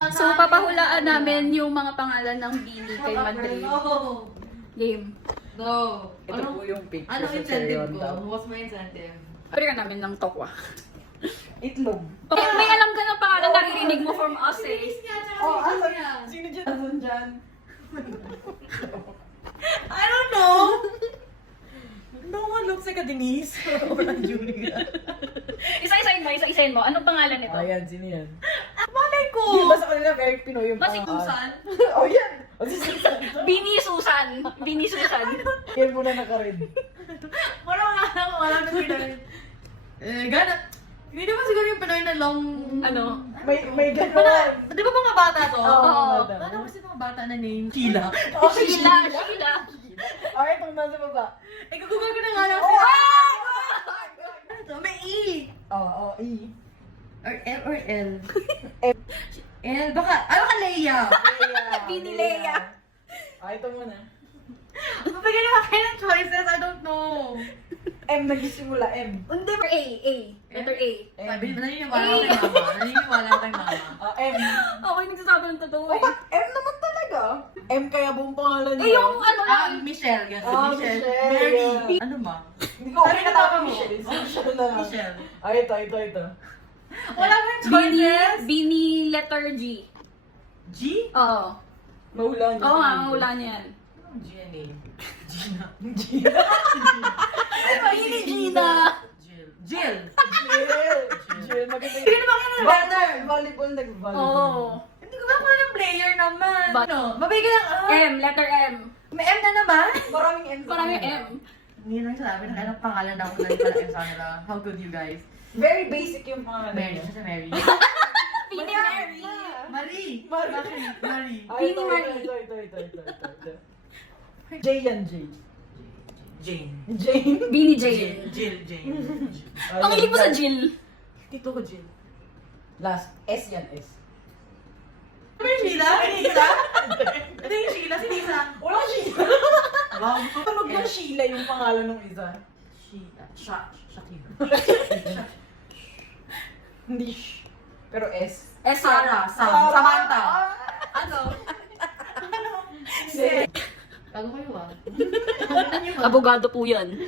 So, papahulaan namin yung mga pangalan ng Bini kay Madrid. No. Game. No. Ito po yung picture Anong sa incentive Cherry on ko? top. What's my incentive? Pwede ka namin ng tokwa. Itlog. May alam ka ng pangalan naririnig mo from us eh. Oh, asan? Sino dyan? Asan dyan? I don't know. No one looks like a Denise. Or a Julia. Isa-isain mo, isa-isain mo. Anong pangalan nito? Ayan, sino yan? Malay ko. Yung ba sa kanila very Pinoy yung Basi pangalan? Susan. Oh, yan! O, si Susan. Bini Susan. Bini Susan. Yan muna naka-red. Wala na Pinoy. Gana. Hindi naman siguro yung Pinoy na long... Ano? May gano'n. Di ba mga bata to? Oo. Ano kasi mga bata na name? Sheila. Oh, Sheila. Sheila. Okay, itong nasa baba. Eh, kukuha ko na nga lang. Ano to? May E. Oo, E. Or L or L. M. L. Baka, ano ka Leia? Bini Leia. Ah, ito muna. Mabigyan naman kayo ng choices. I don't know. M, nagsisimula M. Hindi. A. A. Letter A. Sabi, naniniwala ko kay mama. Naniniwala ko kay mama. M. Ako yung nagsasabi ng totoo Oh, eh. ba't M naman talaga? M kaya buong pangalan niya. Eh, yung ano lang. Michelle. Yes, Ah, Michelle. Michelle, Mary. yeah. Ano ba? Hindi ko Sabi okay na na papa mo. Michelle. Michelle na lang. Michelle. Ay, ito. Wala ka ng Bini, choices. Bini letter G. G? Oo. Mahula niya. Oo nga, mahula niya yan. Anong G na name? Gina. Bini Gina. Jill. Jill. Jill, maganda Hindi naman kayo ng letter. Volleyball, nag-volleyball. Oo. Hindi ko ba ng player naman? But- Ano? Mabigyan ng M, letter M. May M na naman? Maraming M. Maraming M. Hindi lang sabi na kailang pangalan na ako na pala M sa kanila. How good you guys? Very basic yung pangalan Mary. niya. Siya si Mary. Bini Mary. Marie. Marie. Marie. Ay, Bini Marie. Ito. J yan, J. Jane. Jane. Bini Jane. Jill. Jane. Ang hilig mo sa Jill. Tito ko Jill. Last, S yan, S. Ano yung Sheila? Lisa? Ito yung Sheila, si Lisa. Wala Sheila. Wow. Tunog yung Sheila yung pangalan ng isa. Sheila. Shakira. Hindi sh. Pero S. S Sarah. Samantha. Ano? Bago kayo ah. Abogado po yan.